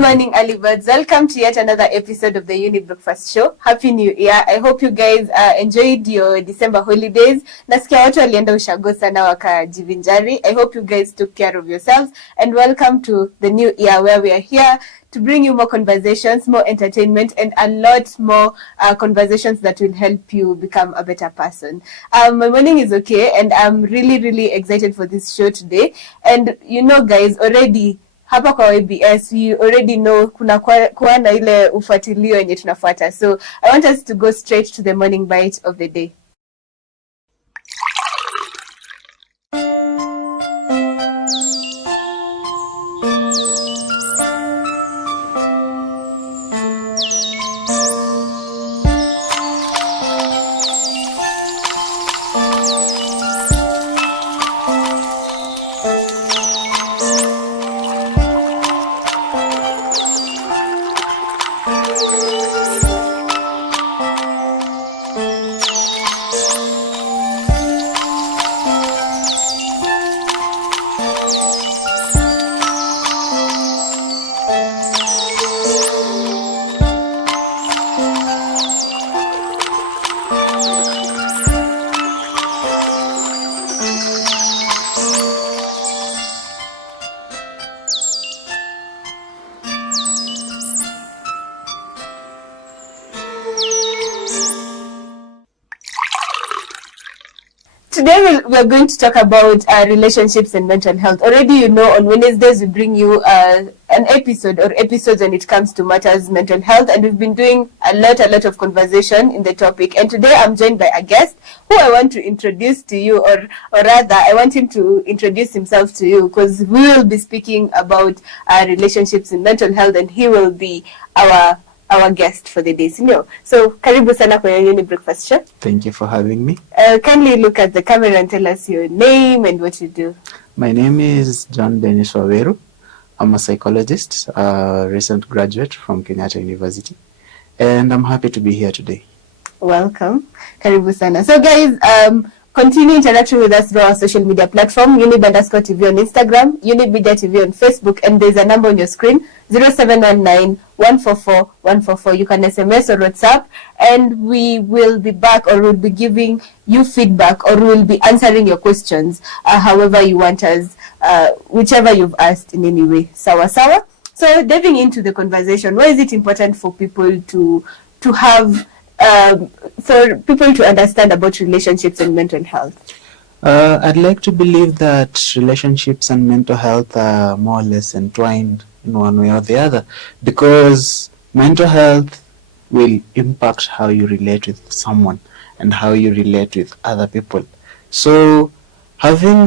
morning, early birds. Welcome to yet another episode of the Younib Breakfast Show. Happy New Year. I hope you guys enjoyed your December holidays. Nasikia watu walienda ushago sana wakajivinjari. I hope you guys took care of yourselves. And welcome to the new year where we are here to bring you more conversations, more entertainment, and a lot more conversations that will help you become a better person. My morning is okay, and I'm really excited for this show today. And you know, guys, already hapa kwa ABS, we already know kuna kuwa na ile ufuatilio yenye tunafuata. So I want us to go straight to the morning bite of the day. Today we're going to talk about relationships and mental health. Already, you know, on Wednesdays we bring you an episode or episodes when it comes to matters mental health, and we've been doing a lot of conversation in the topic. And today I'm joined by a guest who I want to introduce to you, or rather I want him to introduce himself to you, because we will be speaking about relationships and mental health, and he will be our guest for the day. So, karibu sana kwa Younib Breakfast Show. Thank you for having me. Kindly look at the camera and tell us your name and what you do. My name is John Dennis Waweru. I'm a psychologist, a recent graduate from Kenyatta University, and I'm happy to be here today. Welcome. Karibu sana. So guys, continue interacting with us through our social media platform, Younib_TV on Instagram, Younib Media TV on Facebook, and there's a number on your screen, 0719-144-144. You can SMS or WhatsApp, and we will be back, or we'll be giving you feedback, or we'll be answering your questions however you want us, whichever you've asked in any way. Sawa. So diving into the conversation, why is it important for people to have for people to understand about relationships and mental health? I'd like to believe that relationships and mental health are more or less entwined in one way or the other, because mental health will impact how you relate with someone and how you relate with other people. So having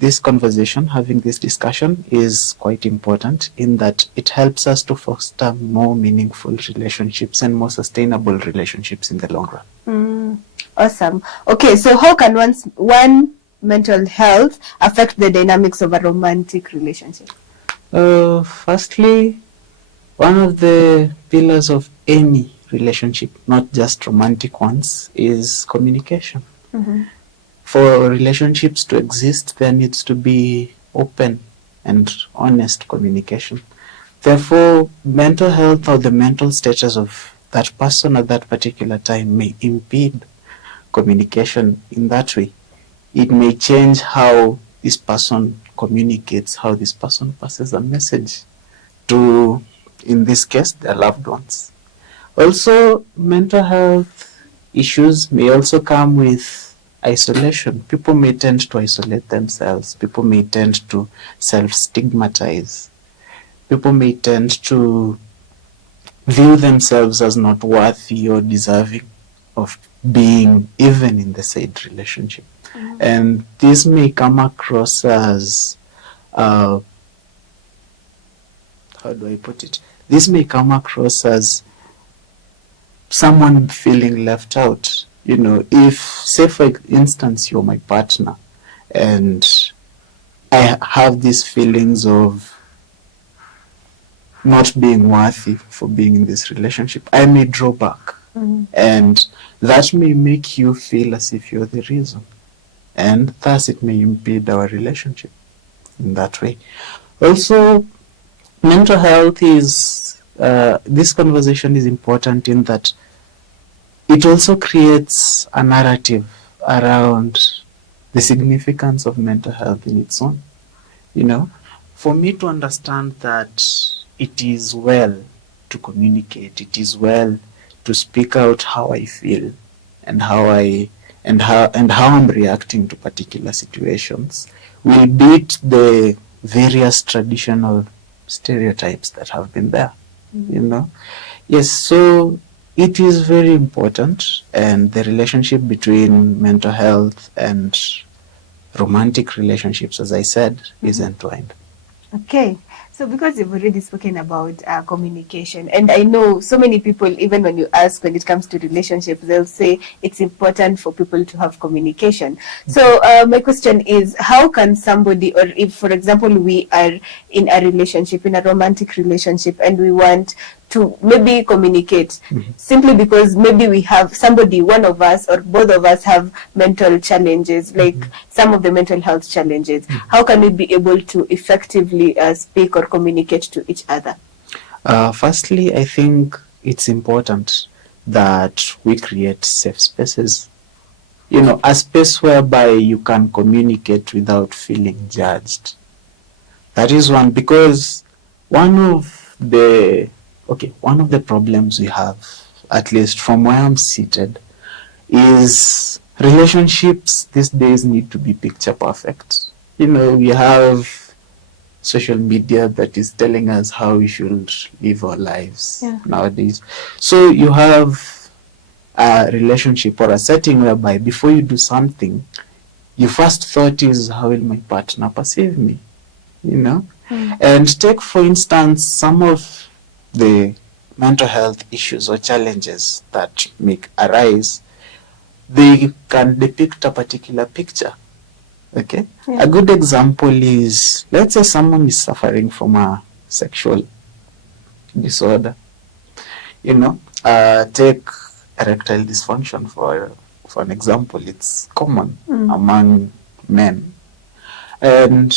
this conversation, having this discussion is quite important, in that it helps us to foster more meaningful relationships and more sustainable relationships in the long run. Awesome. Okay, so how can one mental health affect the dynamics of a romantic relationship? Firstly, one of the pillars of any relationship, not just romantic ones, is communication. Mm-hmm. For relationships to exist, there needs to be open and honest communication. Therefore, mental health or the mental status of that person at that particular time may impede communication in that way. It may change how this person communicates, how this person passes a message to, in this case, their loved ones. Also, mental health issues may also come with isolation. People may tend to isolate themselves. People may tend to self-stigmatize. People may tend to view themselves as not worthy or deserving of being even in the said relationship. Mm-hmm. And this may come across as, how do I put it? This may come across as someone feeling left out. You know, if, say for instance, you're my partner and I have these feelings of not being worthy for being in this relationship, I may draw back. Mm-hmm. And that may make you feel as if you're the reason. And thus it may impede our relationship in that way. Also, mental health is, this conversation is important in that it also creates a narrative around the significance of mental health in its own. You know, for me to understand that it is well to communicate, it is well to speak out how I feel and how I'm reacting to particular situations, will beat the various traditional stereotypes that have been there. You know, yes. So it is very important, and the relationship between mental health and romantic relationships, as I said, is entwined. Okay. So because you've already spoken about communication, and I know so many people, even when you ask when it comes to relationships, they'll say it's important for people to have communication. So my question is, how can somebody, or if, for example, we are in a relationship, in a romantic relationship, and we want to maybe communicate, simply because maybe we have somebody, one of us or both of us have mental challenges, like some of the mental health challenges. How can we be able to effectively speak or communicate to each other? Firstly, I think it's important that we create safe spaces. You know, a space whereby you can communicate without feeling judged. That is one, because one of the problems we have, at least from where I'm seated, is relationships these days need to be picture perfect. You know, we have social media that is telling us how we should live our lives nowadays. So you have a relationship or a setting whereby before you do something, your first thought is, how will my partner perceive me? You know? And take, for instance, some of the mental health issues or challenges that may arise. They can depict a particular picture. Okay? A good example is, let's say someone is suffering from a sexual disorder. You know, take erectile dysfunction for an example. It's common among men. And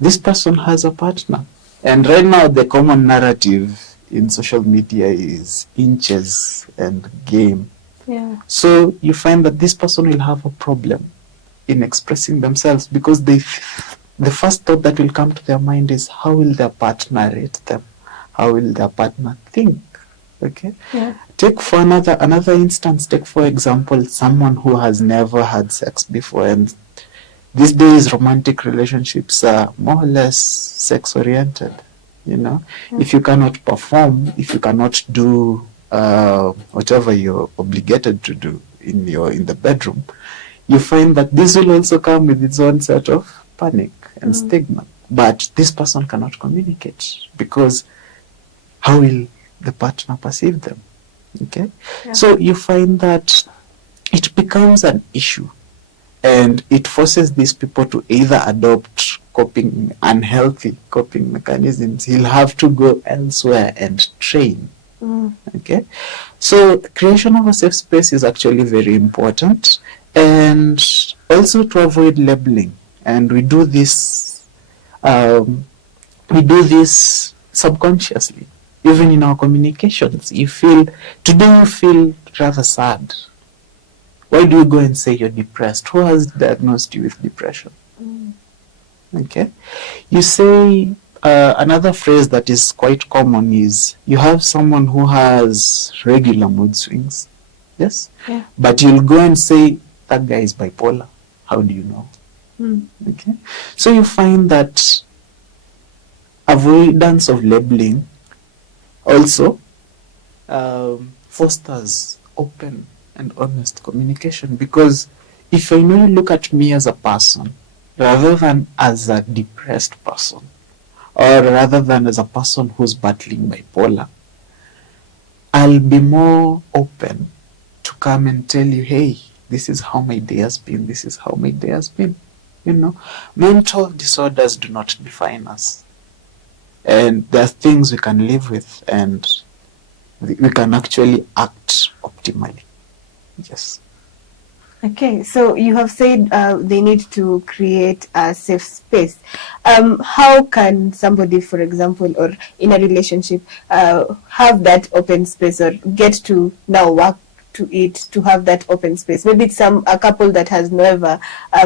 this person has a partner. And right now the common narrative in social media is inches and game. So you find that this person will have a problem in expressing themselves, because the first thought that will come to their mind is, how will their partner rate them? How will their partner think? Okay? Take for another instance, take for example someone who has never had sex before, and these days romantic relationships are more or less sex oriented. You know, if you cannot perform, if you cannot do whatever you're obligated to do in the bedroom, you find that this will also come with its own set of panic and stigma. But this person cannot communicate, because how will the partner perceive them? Okay? So you find that it becomes an issue, and it forces these people to either adopt unhealthy coping mechanisms. He'll have to go elsewhere and train. Okay? So creation of a safe space is actually very important, and also to avoid labeling. And we do this subconsciously, even in our communications. Today you feel rather sad. Why do you go and say you're depressed? Who has diagnosed you with depression? Okay? You say, another phrase that is quite common is, you have someone who has regular mood swings. Yes? But you'll go and say, that guy is bipolar. How do you know? Okay? So you find that avoidance of labeling also fosters open and honest communication, because if I know you look at me as a person rather than as a depressed person, or rather than as a person who's battling bipolar, I'll be more open to come and tell you, hey, this is how my day has been, this is how my day has been. You know, mental disorders do not define us, and there are things we can live with, and we can actually act optimally. Yes. Okay, so you have said they need to create a safe space. How can somebody, for example, or in a relationship, have that open space or get to now work to it to have that open space? Maybe it's a couple that has never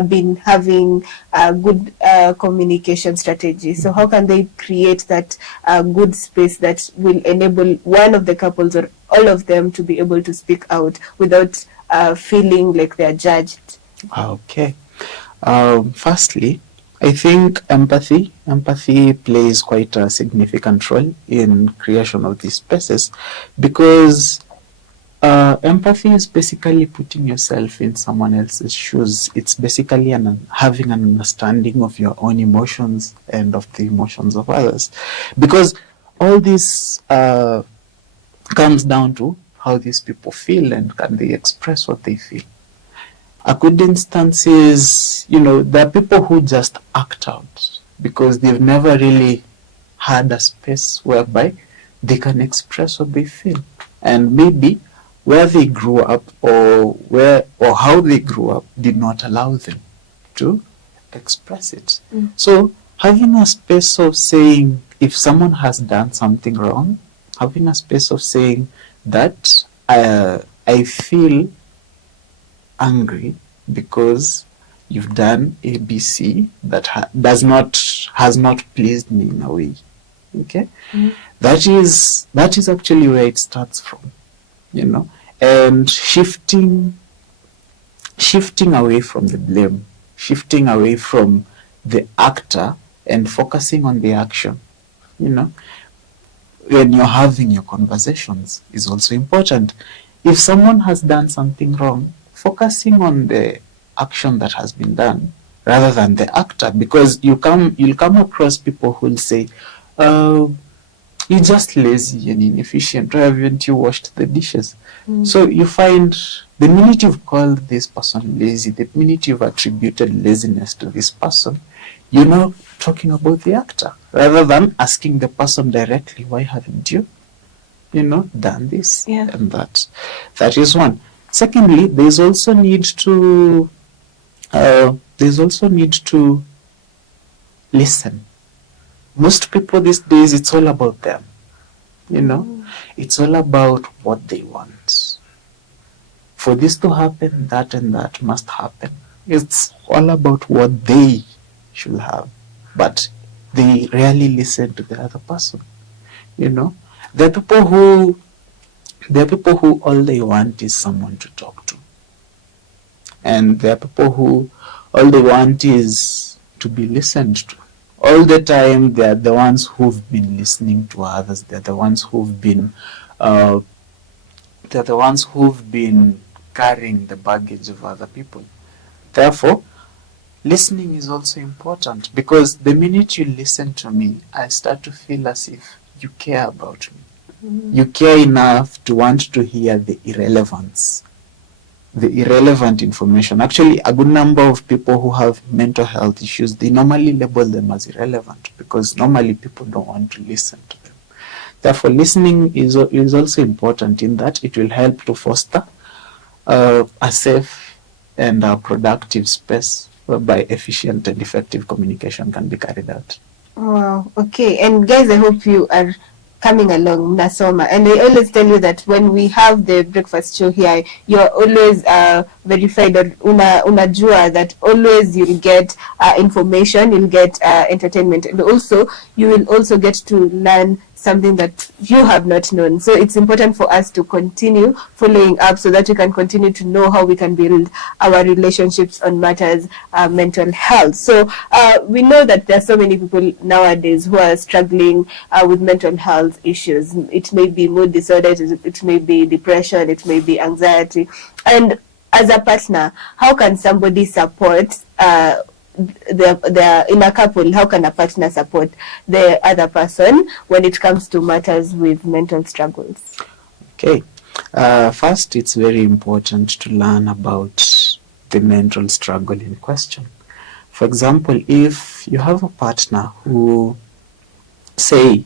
been having a good communication strategy. So how can they create that good space that will enable one of the couples or all of them to be able to speak out without feeling like they're judged? Okay. Firstly, I think empathy plays quite a significant role in creation of these spaces, because empathy is basically putting yourself in someone else's shoes. It's basically having an understanding of your own emotions and of the emotions of others, because all this comes down to how these people feel and can they express what they feel. A good instance is, there are people who just act out because they've never really had a space whereby they can express what they feel. And maybe where they grew up or how they grew up did not allow them to express it. So having a space of saying, if someone has done something wrong, having a space of saying that I feel angry because you've done ABC that has not pleased me in a way. Okay, that is actually where it starts from, and shifting away from the blame, shifting away from the actor and focusing on the action. When you're having your conversations is also important. If someone has done something wrong, focusing on the action that has been done rather than the actor, because you'll come across people who will say, you're just lazy and inefficient. Why haven't you washed the dishes? So you find the minute you've called this person lazy, the minute you've attributed laziness to this person, you're now talking about the actor rather than asking the person directly, why haven't you, done this and that? That is one. Secondly, there's also need to listen. Most people these days, it's all about them. It's all about what they want. For this to happen, that and that must happen. It's all about what they should have, but they rarely listen to the other person. There are people who all they want is someone to talk to, and there are people who all they want is to be listened to. All the time, they are the ones who've been listening to others. They're the ones who've been carrying the baggage of other people. Therefore, listening is also important, because the minute you listen to me, I start to feel as if you care about me. You care enough to want to hear the irrelevant information. Actually, a good number of people who have mental health issues, they normally label them as irrelevant because normally people don't want to listen to them. Therefore, listening is also important in that it will help to foster a safe and a productive space whereby efficient and effective communication can be carried out. Wow, okay. And guys, I hope you are coming along, Nasoma. And I always tell you that when we have the breakfast show here, you're always verified, or unajua that always you'll get information, you'll get entertainment, and also you will also get to learn something that you have not known. So it's important for us to continue following up so that we can continue to know how we can build our relationships on matters mental health. So we know that there are so many people nowadays who are struggling with mental health issues. It may be mood disorders, it may be depression, it may be anxiety. And as a partner, how can somebody support in a couple, how can a partner support the other person when it comes to matters with mental struggles? Okay. First, it's very important to learn about the mental struggle in question. For example, if you have a partner who, say,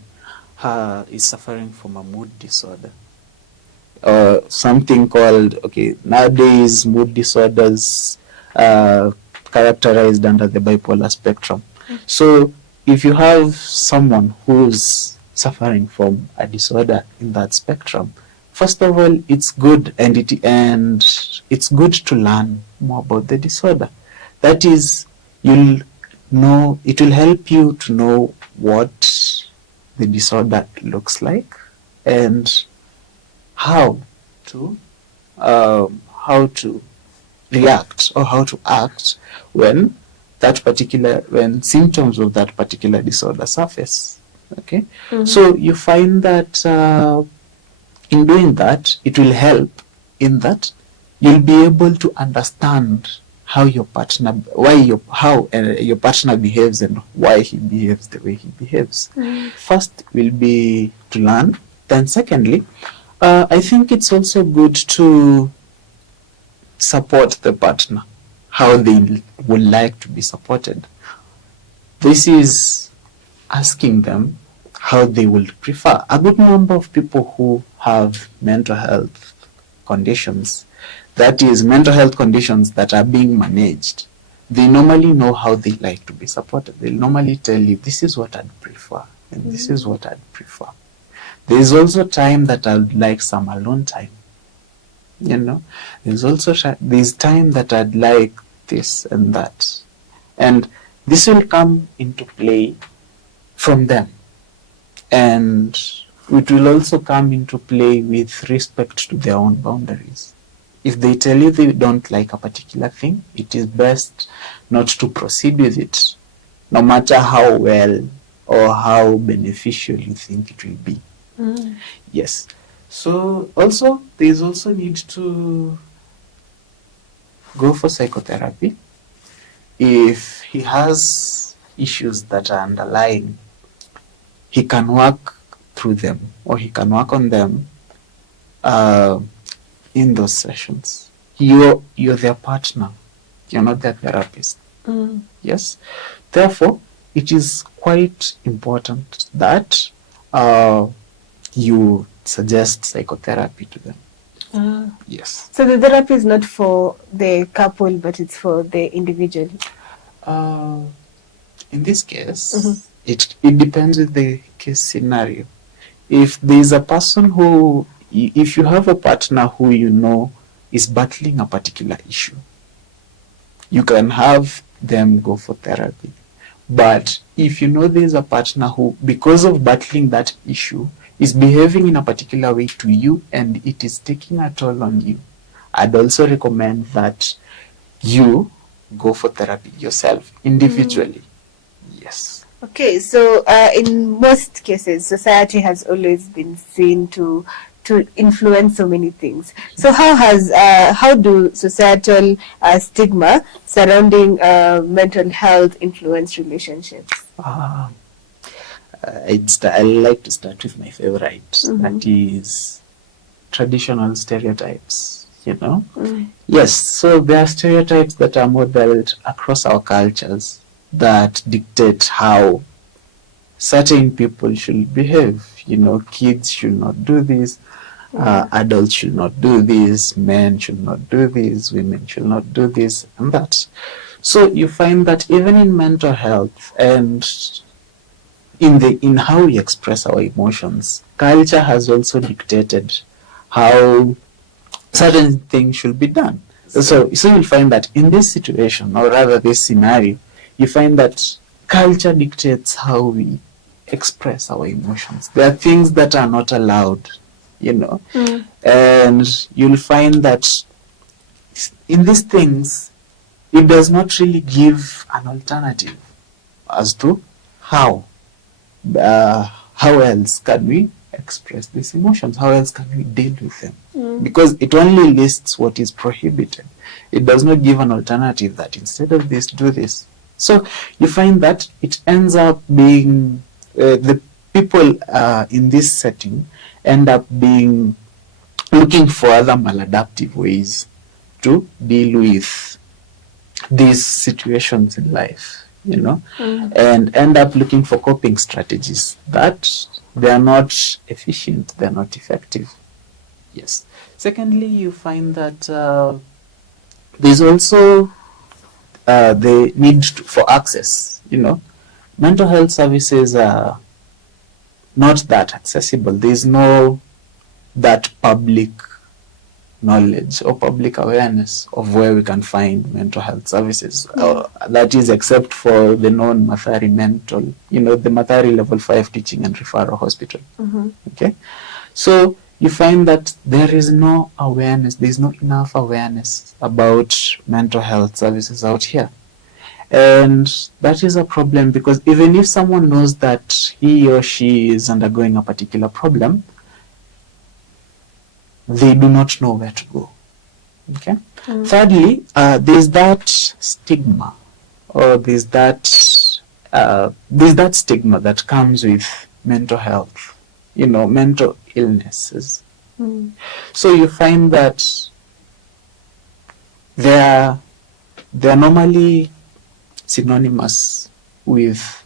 is suffering from a mood disorder, something called, nowadays mood disorders characterized under the bipolar spectrum. So if you have someone who's suffering from a disorder in that spectrum, first of all, it's good and it's good to learn more about the disorder. That is, it will help you to know what the disorder looks like and how to react or how to act when symptoms of that particular disorder surface. Okay, so you find that in doing that, it will help in that you'll be able to understand how your partner behaves and why he behaves the way he behaves. First will be to learn. Then secondly, I think it's also good to support the partner, how they would like to be supported. This is asking them how they would prefer. A good number of people who have mental health conditions, that is, mental health conditions that are being managed, they normally know how they like to be supported. They'll normally tell you, this is what I'd prefer, and this is what I'd prefer. There's also time that I would like some alone time. There's time that I'd like this and that. And this will come into play from them. And it will also come into play with respect to their own boundaries. If they tell you they don't like a particular thing, it is best not to proceed with it, no matter how well or how beneficial you think it will be. Yes. So also, there's also need to go for psychotherapy. If he has issues that are underlying, he can work through them, or he can work on them in those sessions. You're their partner. You're not their therapist. Yes. Therefore, it is quite important that you suggest psychotherapy to them. Yes. So the therapy is not for the couple, but it's for the individual. In this case, it depends on the case scenario. If there's a person if you have a partner who is battling a particular issue, you can have them go for therapy. But if there's a partner who, because of battling that issue, is behaving in a particular way to you and it is taking a toll on you, I'd also recommend that you go for therapy yourself, individually. Yes. Okay, so in most cases, society has always been seen to influence so many things. So how do societal stigma surrounding mental health influence relationships? I like to start with my favorite, that is traditional stereotypes, Yes, so there are stereotypes that are modeled across our cultures that dictate how certain people should behave. Kids should not do this, adults should not do this, men should not do this, women should not do this and that. So you find that even in mental health and in how we express our emotions, culture has also dictated how certain things should be done. So you'll find that in this situation, or rather this scenario, you find that culture dictates how we express our emotions. There are things that are not allowed, and you'll find that in these things, it does not really give an alternative as to how else can we express these emotions, how else can we deal with them, because it only lists what is prohibited. It does not give an alternative that instead of this, do this. So you find that it ends up being the people in this setting end up being looking for other maladaptive ways to deal with these situations in life, and end up looking for coping strategies that they are not efficient, they're not effective. Yes. Secondly, you find that there's also the need for access. Mental health services are not that accessible. There's no that public knowledge or public awareness of where we can find mental health services. That is, except for the known Mathari mental, the Mathari level 5 teaching and referral hospital. Okay, so you find that there is no awareness, there is not enough awareness about mental health services out here. And that is a problem, because even if someone knows that he or she is undergoing a particular problem, they do not know where to go. Okay. Thirdly, there's that stigma, or there's that stigma that comes with mental health, mental illnesses. So you find that they're normally synonymous with,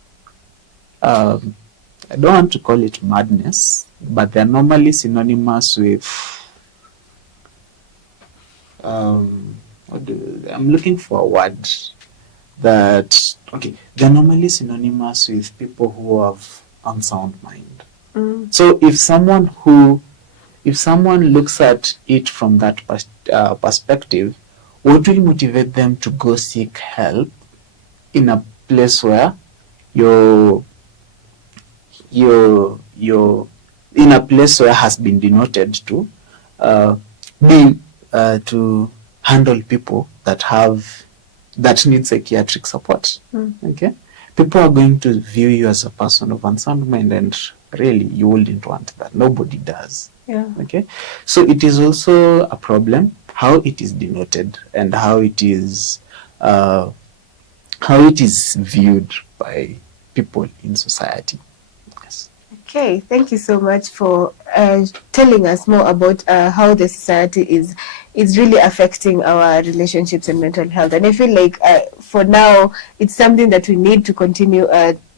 I don't want to call it madness, but they're normally synonymous with, I'm looking for a word that, okay, they're normally synonymous with people who have unsound mind. So if someone looks at it from that perspective, what will motivate them to go seek help in a place where you're in a place where has been denoted to to handle people that need psychiatric support? Okay, people are going to view you as a person of unsound mind, and really you wouldn't want that. Nobody does. Okay, so it is also a problem how it is denoted and how it is viewed by people in society. Yes. Okay, thank you so much for telling us more about how the society is really affecting our relationships and mental health. And I feel like for now, it's something that we need to continue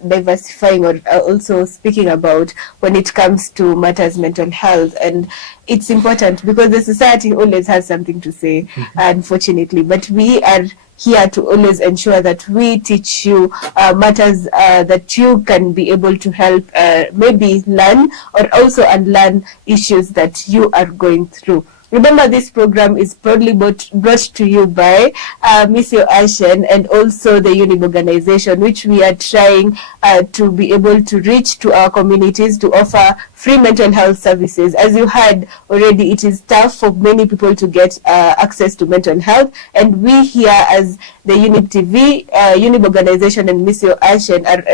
diversifying or also speaking about when it comes to matters mental health. And it's important because the society always has something to say, unfortunately, but we are here to always ensure that we teach you matters that you can be able to help maybe learn or also unlearn issues that you are going through. Remember, this program is proudly brought to you by Missio and also the Younib organization, which we are trying to be able to reach to our communities to offer free mental health services. As you heard already, it is tough for many people to get access to mental health, and we here as the Younib TV, Younib organization and Missio are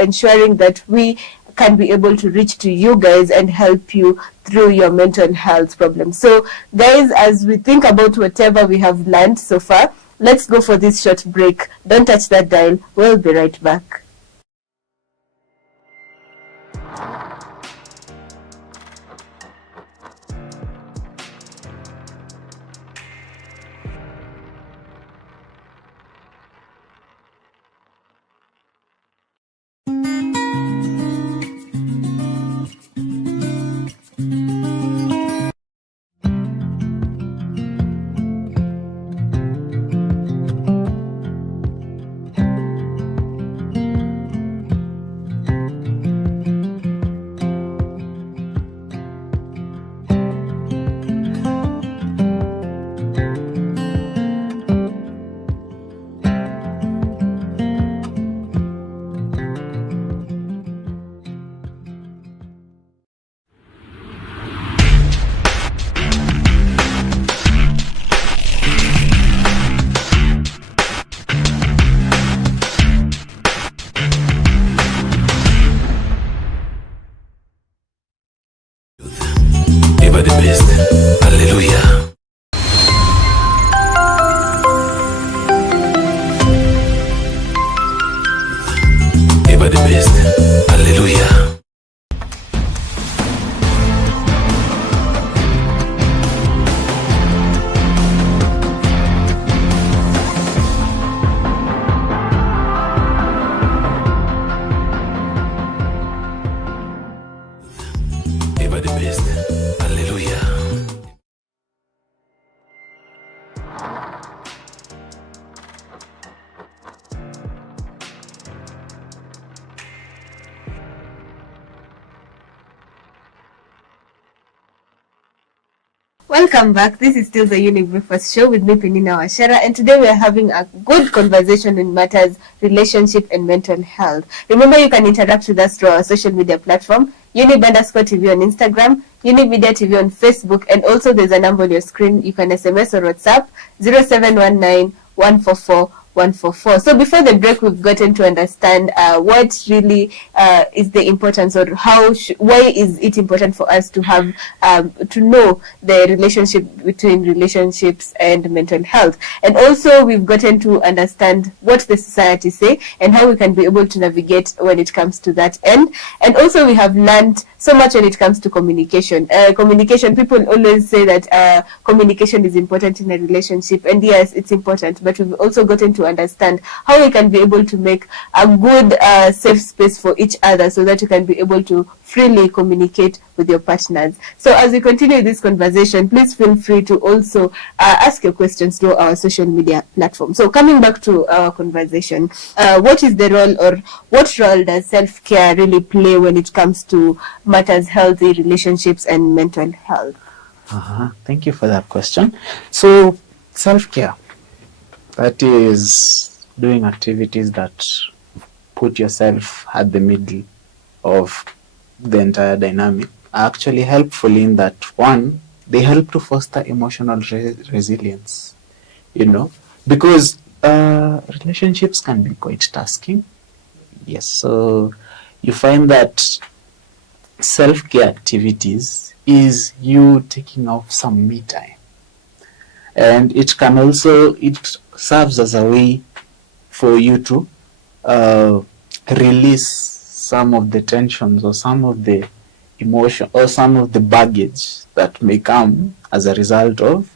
ensuring that we can be able to reach to you guys and help you through your mental health problems. So guys, as we think about whatever we have learned so far, let's go for this short break. Don't touch that dial. We'll be right back. Ever the best. Hallelujah. Ever the best. Hallelujah. Ever the best. Welcome back. This is still the Younib Breakfast Show with me, Penina Wachera, and today we are having a good conversation in matters relationship and mental health. Remember, you can interact with us through our social media platform, Younib_TV on Instagram, Younib Media TV on Facebook, and also there's a number on your screen. You can SMS or WhatsApp 0719 144 144. So before the break, we've gotten to understand what really is the importance, or why is it important for us to have to know the relationship between relationships and mental health. And also we've gotten to understand what the society say and how we can be able to navigate when it comes to that end. And also we have learned so much when it comes to communication. Communication, people always say that communication is important in a relationship, and yes, it's important, but we've also gotten to understand how we can be able to make a good safe space for each other so that you can be able to freely communicate with your partners. So as we continue this conversation, please feel free to also ask your questions through our social media platform. So coming back to our conversation, what is the role, or what role does self-care really play when it comes to matters healthy relationships and mental health? Thank you for that question. So self-care, that is doing activities that put yourself at the middle of the entire dynamic, are actually helpful in that, one, they help to foster emotional resilience, because relationships can be quite tasking. Yes, so you find that self-care activities is you taking off some me time, and it serves as a way for you to release some of the tensions or some of the emotion or some of the baggage that may come as a result of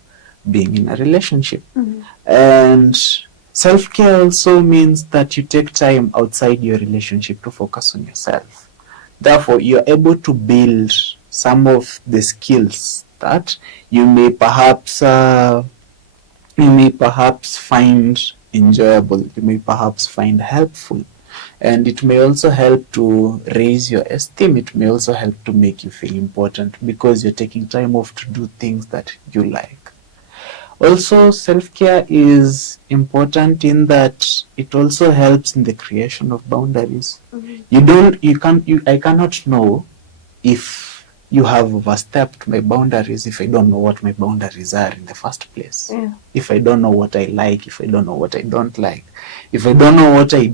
being in a relationship. And self-care also means that you take time outside your relationship to focus on yourself. Therefore, you're able to build some of the skills that you may perhaps find enjoyable, you may perhaps find helpful. And it may also help to raise your esteem. It may also help to make you feel important because you're taking time off to do things that you like. Also, self-care is important in that it also helps in the creation of boundaries. I cannot know if you have overstepped my boundaries if I don't know what my boundaries are in the first place. If I don't know what I like, if I don't know what I don't like, if I don't know what I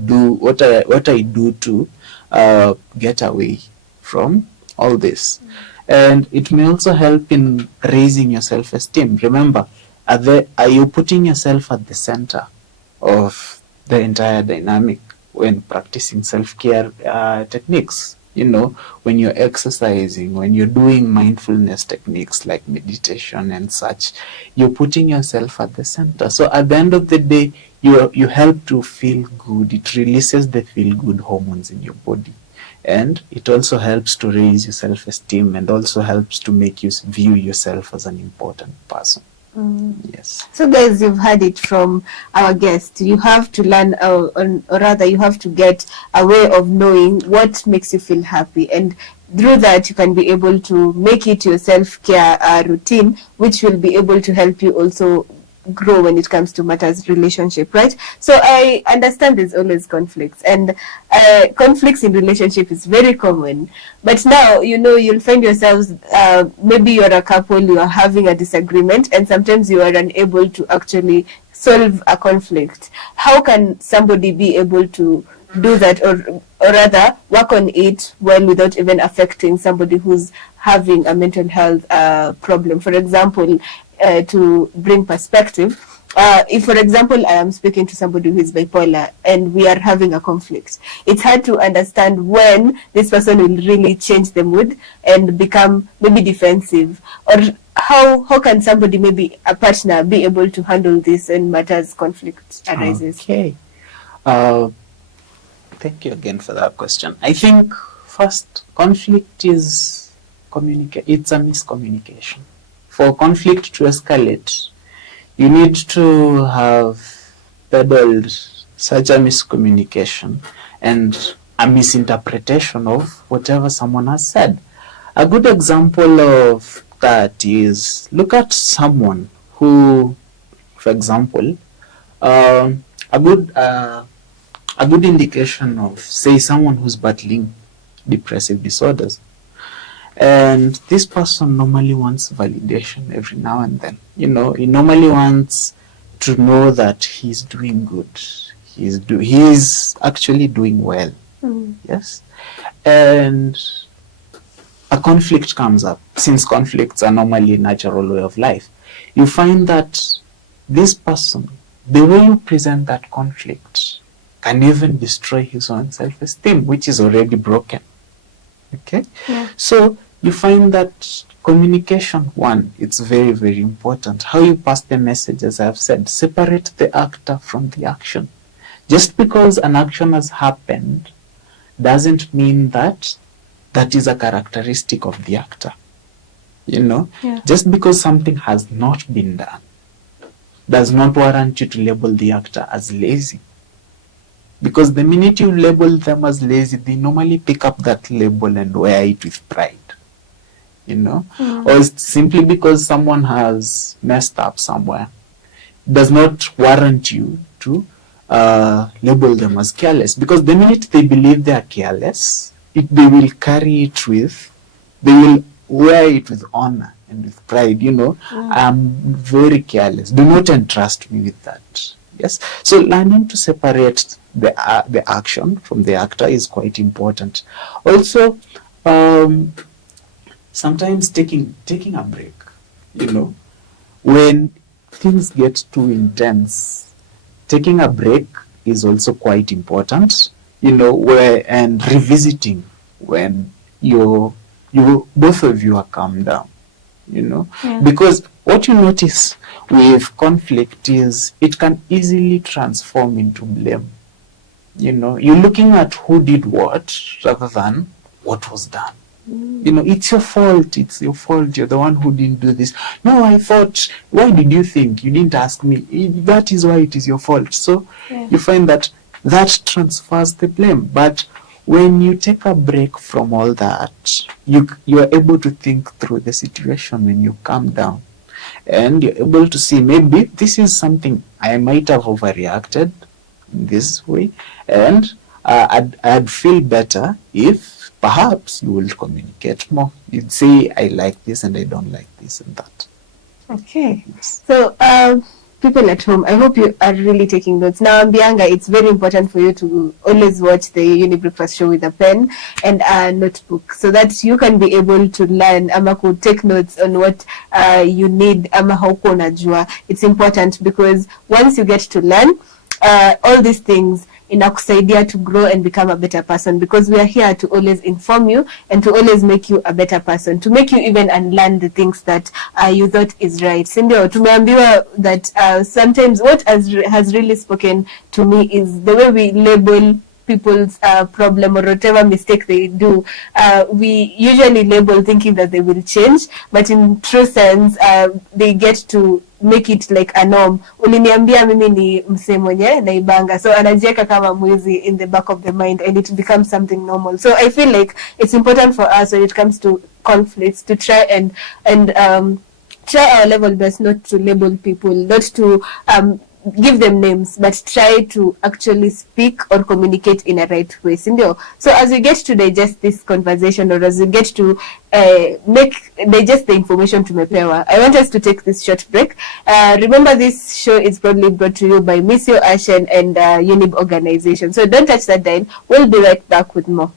do to get away from all this. And it may also help in raising your self-esteem. Remember, are you putting yourself at the center of the entire dynamic when practicing self-care techniques? When you're exercising, when you're doing mindfulness techniques like meditation and such, you're putting yourself at the center. So at the end of the day, you help to feel good. It releases the feel-good hormones in your body. And it also helps to raise your self-esteem and also helps to make you view yourself as an important person. Yes. So guys, you've heard it from our guest. You have to learn, or rather you have to get a way of knowing what makes you feel happy, and through that you can be able to make it your self-care routine, which will be able to help you also grow when it comes to matters relationship, right? So I understand there's always conflicts, and conflicts in relationship is very common. But now, you'll find yourselves, maybe you're a couple, you are having a disagreement, and sometimes you are unable to actually solve a conflict. How can somebody be able to do that, or rather work on it well without even affecting somebody who's having a mental health problem? For example, to bring perspective, if, for example, I am speaking to somebody who is bipolar and we are having a conflict, it's hard to understand when this person will really change the mood and become maybe defensive, or how can somebody, maybe a partner, be able to handle this when matters conflict arises? Okay. Thank you again for that question. I think first, conflict is it's a miscommunication. For conflict to escalate, you need to have peddled such a miscommunication and a misinterpretation of whatever someone has said. A good example of look at is, look at someone who, for example, a good indication of, say, someone who's battling depressive disorders. And this person normally wants validation every now and then. He normally wants to know that he's doing good. He's actually doing well. Yes. And a conflict comes up. Since conflicts are normally a natural way of life, you find that this person, the way you present that conflict, can even destroy his own self-esteem, which is already broken. Okay? Yeah. So you find that communication, one, it's very, very important. How you pass the message, as I've said, separate the actor from the action. Just because an action has happened doesn't mean that that is a characteristic of the actor. Yeah. Just because something has not been done does not warrant you to label the actor as lazy. Because the minute you label them as lazy, they normally pick up that label and wear it with pride. Or it's simply because someone has messed up somewhere does not warrant you to label them as careless. Because the minute they believe they are careless, they will carry it they will wear it with honor and with pride. I'm very careless. Do not entrust me with that. Yes. So learning to separate the action from the actor is quite important. Also, sometimes taking a break. When things get too intense, taking a break is also quite important. And revisiting when you both of you are calmed down. Because what you notice with conflict is it can easily transform into blame. You're looking at who did what rather than what was done. It's your fault. It's your fault. You're the one who didn't do this. No, I thought, why did you think? You didn't ask me. That is why it is your fault. So you find that transfers the blame. But when you take a break from all that, you are able to think through the situation when you calm down. And you're able to see, maybe this is something I might have overreacted in this way. And I'd feel better if perhaps you will communicate more. You'd say, I like this and I don't like this and that. Okay. So, people at home, I hope you are really taking notes. Now, Ambianga, it's very important for you to always watch the Younib Breakfast Show with a pen and a notebook so that you can be able to learn, ama could take notes on what you need, ama hauko unajua. It's important because once you get to learn all these things, inakusaidia to grow and become a better person, because we are here to always inform you and to always make you a better person, to make you even unlearn the things that you thought is right. Sindio, tumeambiwa that sometimes what has really spoken to me is the way we label people's problem or whatever mistake they do. We usually label thinking that they will change, but in true sense, they get to make it like a norm. Uliniambia mimi ni msee mwenye naibanga, so anajieka kama mwizi in the back of the mind, and it becomes something normal. So I feel like it's important for us when it comes to conflicts to try and try our level best not to label people, not to give them names, but try to actually speak or communicate in a right way. So as we get to digest this conversation, or as we get to digest the information to Mepewa, I want us to take this short break. Remember, this show is proudly brought to you by Missio Ashen and Younib organization. So don't touch that dial. We'll be right back with more.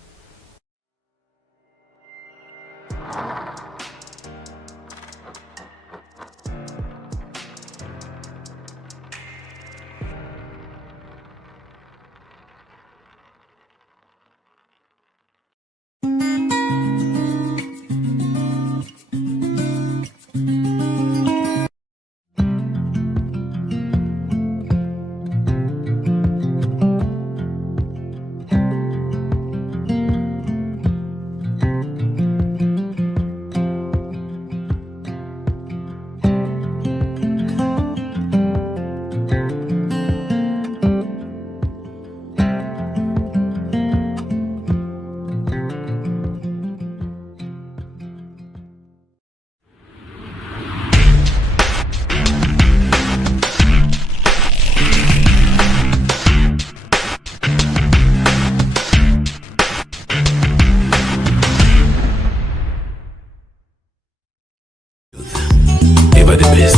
Ever the best.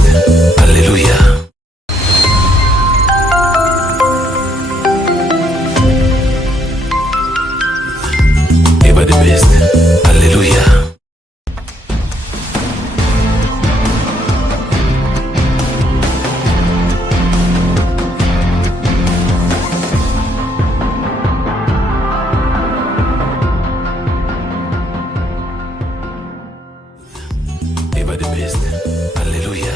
Hallelujah. Ever the best. Hallelujah. Ever the best. Hallelujah.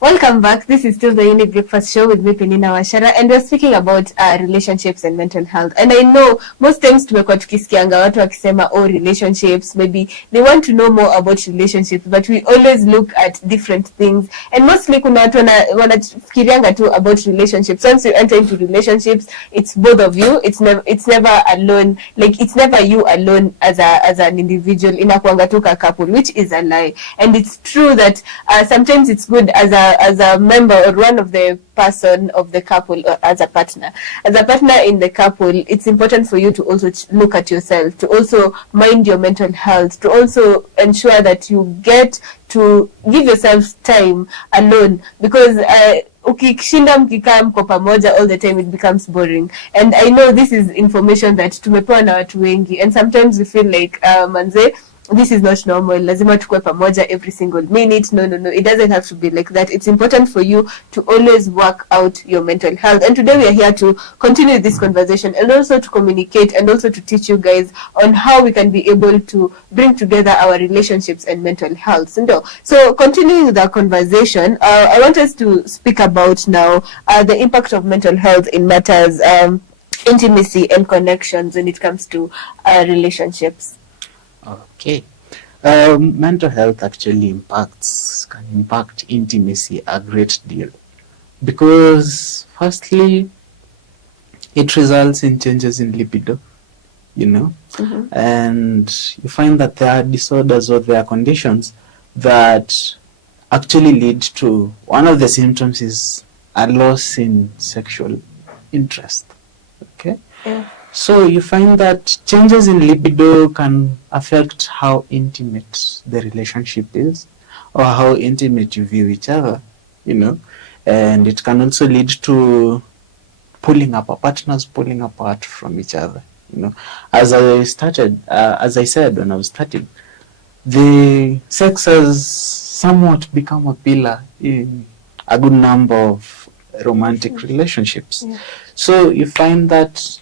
Welcome back. This is still the Younib Breakfast Show with me, Penina Wachera, and we're speaking about relationships and mental health. And I know most times tumekuwa tukisikianga watu wakisema relationships, maybe they want to know more about relationships, but we always look at different things. And mostly kuna watu wanafikirianga tu about relationships. Once you enter into relationships, it's both of you. It's never alone. Like it's never you alone as an individual. Inakuanga tu ka couple, which is a lie. And it's true that sometimes it's good as a member or one of the person of the couple, or as a partner in the couple. It's important for you to also look at yourself, to also mind your mental health, to also ensure that you get to give yourself time alone, because ukishinda mkikaa mko pamoja all the time, it becomes boring. And I know this is information that tumepewa na watu wengi, and sometimes we feel like manze, this is not normal, lazima tukue pamoja every single minute. No, it doesn't have to be like that. It's important for you to always work out your mental health. And today we are here to continue this conversation, and also to communicate, and also to teach you guys on how we can be able to bring together our relationships and mental health. So continuing the conversation, I want us to speak about now the impact of mental health in matters intimacy and connections when it comes to relationships. Okay. Mental health actually can impact intimacy a great deal, because firstly, it results in changes in libido, and you find that there are disorders or there are conditions that actually lead to, one of the symptoms is a loss in sexual interest. Okay? Yeah. So you find that changes in libido can affect how intimate the relationship is, or how intimate you view each other, and it can also lead to partners pulling apart from each other. As I said when I was starting, the sex has somewhat become a pillar in a good number of romantic relationships. Yeah. So you find that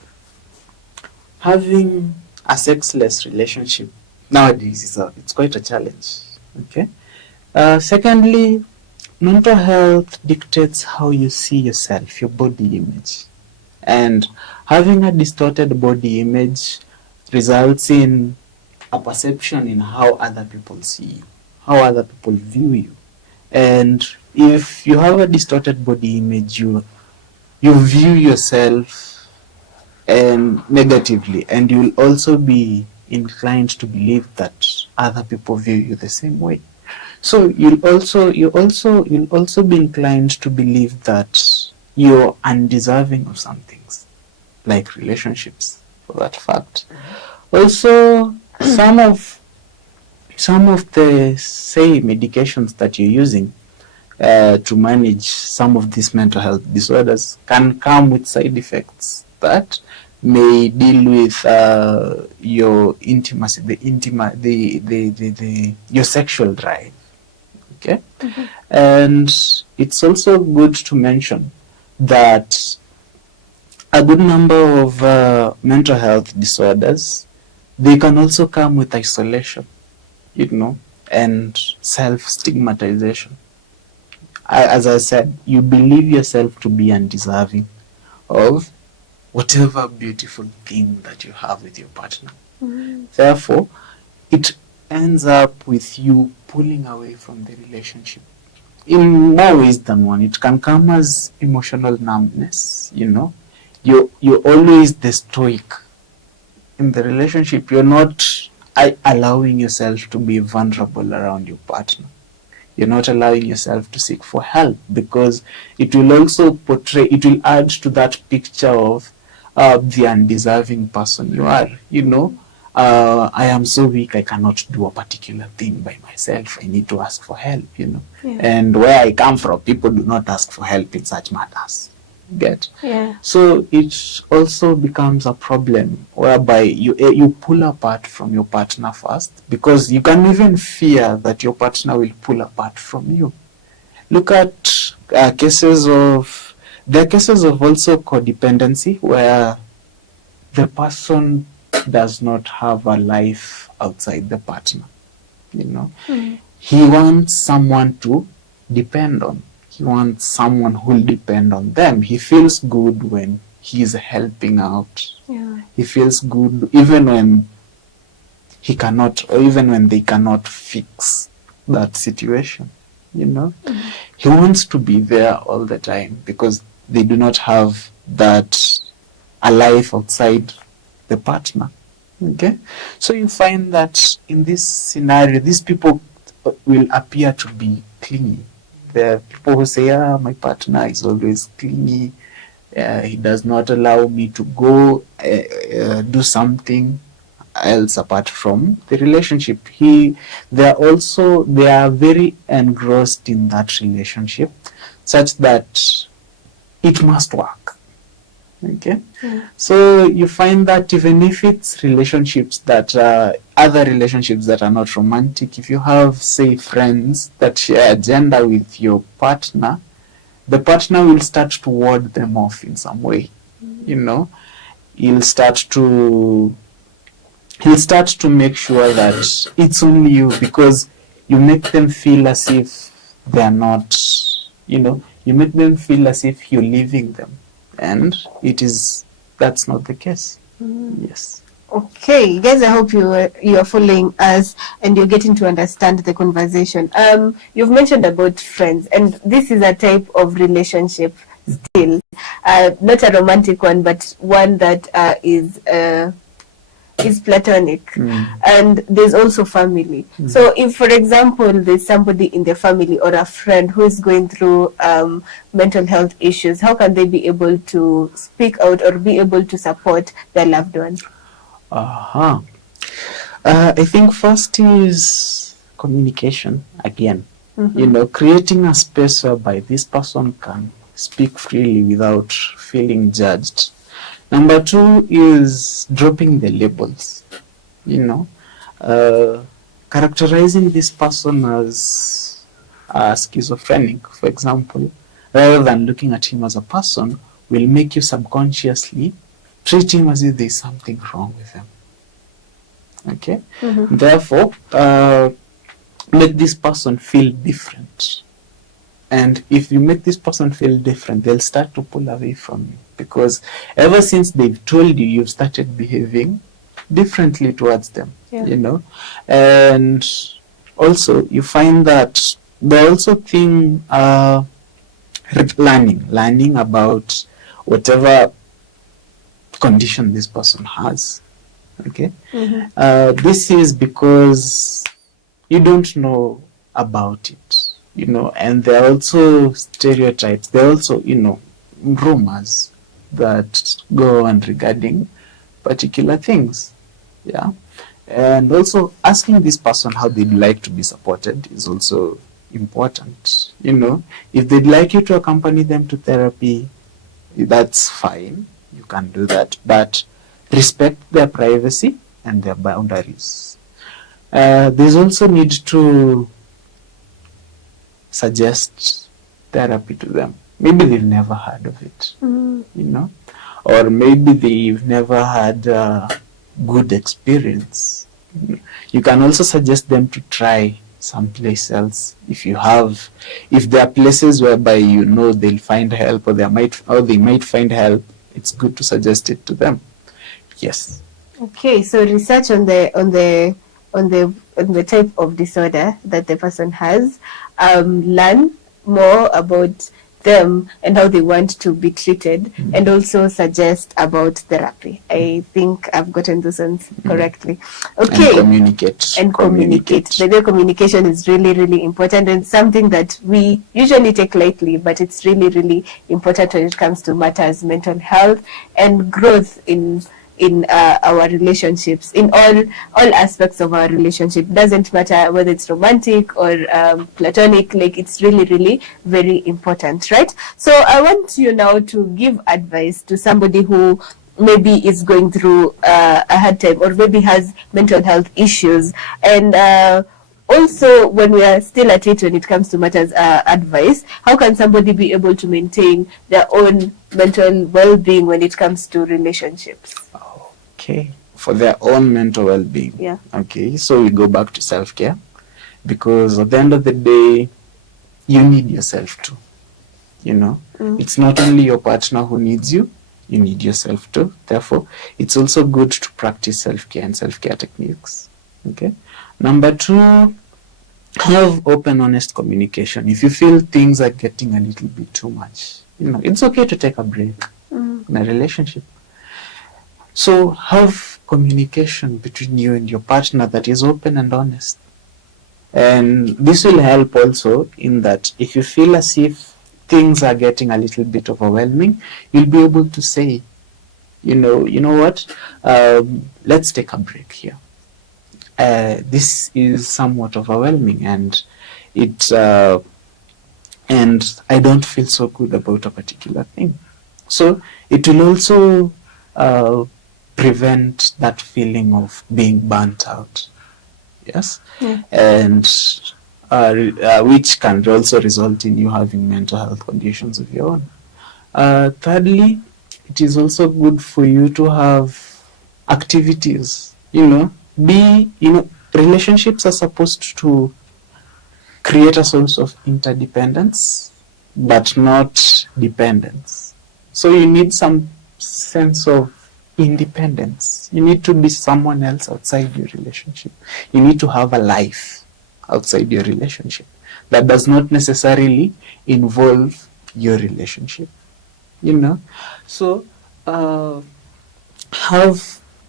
having a sexless relationship nowadays it's quite a challenge. Okay. Secondly, mental health dictates how you see yourself, your body image, and having a distorted body image results in a perception in how other people see you, how other people view you. And if you have a distorted body image, you view yourself negatively, and you'll also be inclined to believe that other people view you the same way. So you'll also be inclined to believe that you're undeserving of some things, like relationships, for that fact. Also, some of the, say, medications that you're using to manage some of these mental health disorders can come with side effects that may deal with your intimacy, your sexual drive. Okay? Mm-hmm. And it's also good to mention that a good number of mental health disorders, they can also come with isolation, and self-stigmatization. As I said, you believe yourself to be undeserving of whatever beautiful thing that you have with your partner. Mm-hmm. Therefore, it ends up with you pulling away from the relationship. In more ways than one, it can come as emotional numbness, You're always the stoic. In the relationship, you're not allowing yourself to be vulnerable around your partner. You're not allowing yourself to seek for help, because it will also it will add to that picture of the undeserving person you are. I am so weak, I cannot do a particular thing by myself. I need to ask for help, Yeah. And where I come from, people do not ask for help in such matters. Get? Yeah. So it also becomes a problem whereby you pull apart from your partner first, because you can even fear that your partner will pull apart from you. Look at there are cases of also codependency, where the person does not have a life outside the partner. He wants someone to depend on. He wants someone who will depend on them. He feels good when he is helping out. Yeah. He feels good even when he cannot, or even when they cannot fix that situation. He wants to be there all the time, because they do not have that a life outside the partner. Okay, so you find that in this scenario, these people will appear to be clingy. There are people who say, my partner is always clingy. He does not allow me to go do something else apart from the relationship. They are very engrossed in that relationship, such that it must work. Okay, so you find that even if it's relationships that other relationships that are not romantic, if you have, say, friends that share a gender with your partner, the partner will start to ward them off in some way. He'll start to make sure that it's only you, because you make them feel as if they're not, you make them feel as if you're leaving them. And that's not the case. Yes. Okay, guys, I hope you are following us and you're getting to understand the conversation. You've mentioned about friends, and this is a type of relationship still, not a romantic one, but one that is platonic. And there's also family. So if, for example, there's somebody in the family or a friend who is going through mental health issues, how can they be able to speak out or be able to support their loved one? I think first is communication again. Creating a space whereby this person can speak freely without feeling judged. Number 2 is dropping the labels. Characterizing this person as schizophrenic, for example, rather than looking at him as a person, will make you subconsciously treat him as if there's something wrong with him. Okay? Therefore, make this person feel different. And if you make this person feel different, they'll start to pull away from you, because ever since they've told you, you've started behaving differently towards them. And also you find that they also think learning about whatever condition this person has. Okay, this is because you don't know about it. And there are also stereotypes. There are also, rumors that go on regarding particular things. Yeah. And also asking this person how they'd like to be supported is also important. If they'd like you to accompany them to therapy, that's fine. You can do that. But respect their privacy and their boundaries. There's also need to suggest therapy to them. Maybe they've never heard of it, or maybe they've never had a good experience. You can also suggest them to try someplace else. If there are places whereby they'll find help, or they might find help, it's good to suggest it to them. Yes. Okay, so research on the type of disorder that the person has, learn more about them and how they want to be treated, and also suggest about therapy. I think I've gotten those ones correctly. Okay. And communicate. The communication is really, really important, and something that we usually take lightly, but it's really, really important when it comes to matters mental health and growth in our relationships, in all aspects of our relationship. Doesn't matter whether it's romantic or platonic, like it's really, really very important, right? So I want you now to give advice to somebody who maybe is going through a hard time, or maybe has mental health issues, and also when we are still at it when it comes to matters advice, how can somebody be able to maintain their own mental well-being when it comes to relationships? Okay, for their own mental well-being. Yeah. Okay, so we go back to self-care, because at the end of the day, you need yourself too. It's not only your partner who needs you, you need yourself too. Therefore, it's also good to practice self-care and self-care techniques. Okay. Number 2, have open, honest communication. If you feel things are getting a little bit too much, it's okay to take a break in a relationship. So have communication between you and your partner that is open and honest. And this will help also in that if you feel as if things are getting a little bit overwhelming, you'll be able to say, you know what, let's take a break here. This is somewhat overwhelming, and and I don't feel so good about a particular thing. So it will also prevent that feeling of being burnt out. Yes. Yeah. And which can also result in you having mental health conditions of your own. Thirdly, it is also good for you to have activities. Relationships are supposed to create a source of interdependence, but not dependence. So you need some sense of independence. You need to be someone else outside your relationship. You need to have a life outside your relationship that does not necessarily involve your relationship. So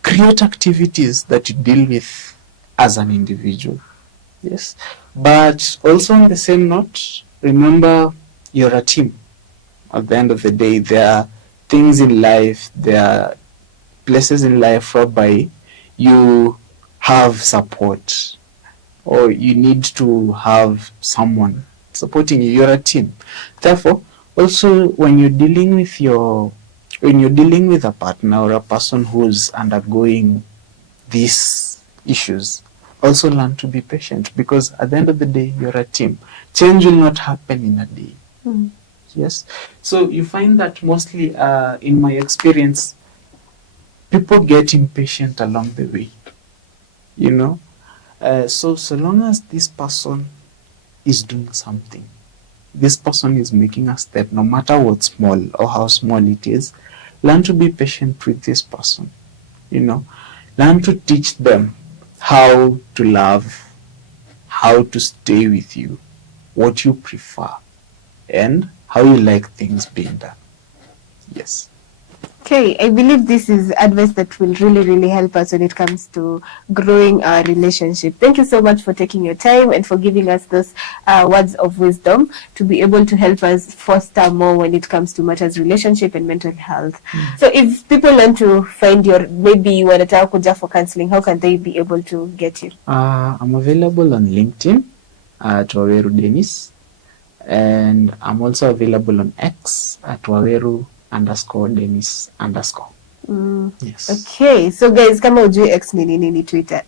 create activities that you deal with as an individual. Yes. But also on the same note, remember you're a team. At the end of the day, there are things in life, there are places in life whereby you have support, or you need to have someone supporting you. You're a team. Therefore, also when you're dealing with a partner or a person who's undergoing these issues, also learn to be patient, because at the end of the day, you're a team. Change will not happen in a day. Yes. So you find that mostly, in my experience, people get impatient along the way. So long as this person is doing something, this person is making a step, no matter what small or how small it is, learn to be patient with this person. Learn to teach them how to love, how to stay with you, what you prefer, and how you like things being done. Yes. Okay, I believe this is advice that will really, really help us when it comes to growing our relationship. Thank you so much for taking your time and for giving us those words of wisdom to be able to help us foster more when it comes to matters relationship and mental health. So if people want to find maybe wanataka kuja for counseling, how can they be able to get you? I'm available on LinkedIn at Waweru Dennis, and I'm also available on X at Waweru_Dennis_. Yes. Okay, so guys, kama ujui X ni Twitter.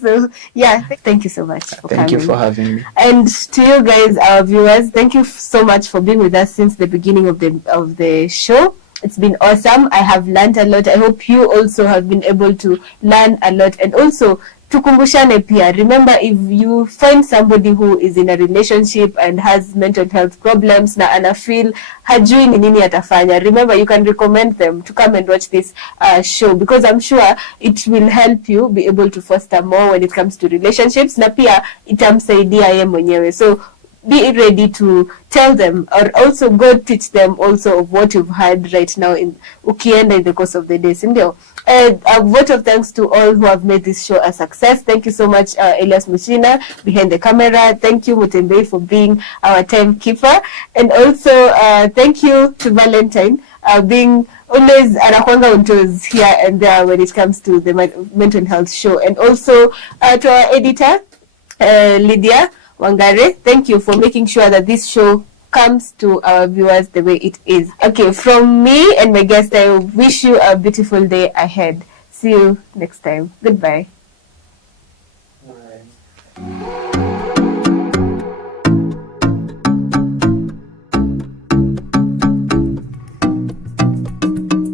So yeah, thank you so much for coming. Thank you for having me. And to you guys, our viewers, thank you so much for being with us since the beginning of the show. It's been awesome. I have learned a lot. I hope you also have been able to learn a lot, and also tukumbushane pia. Remember, if you find somebody who is in a relationship and has mental health problems na anafeel hajui ni nini atafanya, remember you can recommend them to come and watch this show, because I'm sure it will help you be able to foster more when it comes to relationships, na pia itamsaidia ye mwenyewe. So be ready to tell them, or also go teach them also of what you've heard right now in ukienda in the course of the day, sindio? A vote of thanks to all who have made this show a success. Thank you so much, Elias Muchina behind the camera. Thank you, Mutembei, for being our timekeeper. And also, thank you to Valentine, being always anakwanga on toes here and there when it comes to the mental health show. And also to our editor, Lydia Wangare, thank you for making sure that this show comes to our viewers the way it is. Okay, from me and my guest, I wish you a beautiful day ahead. See you next time. Goodbye.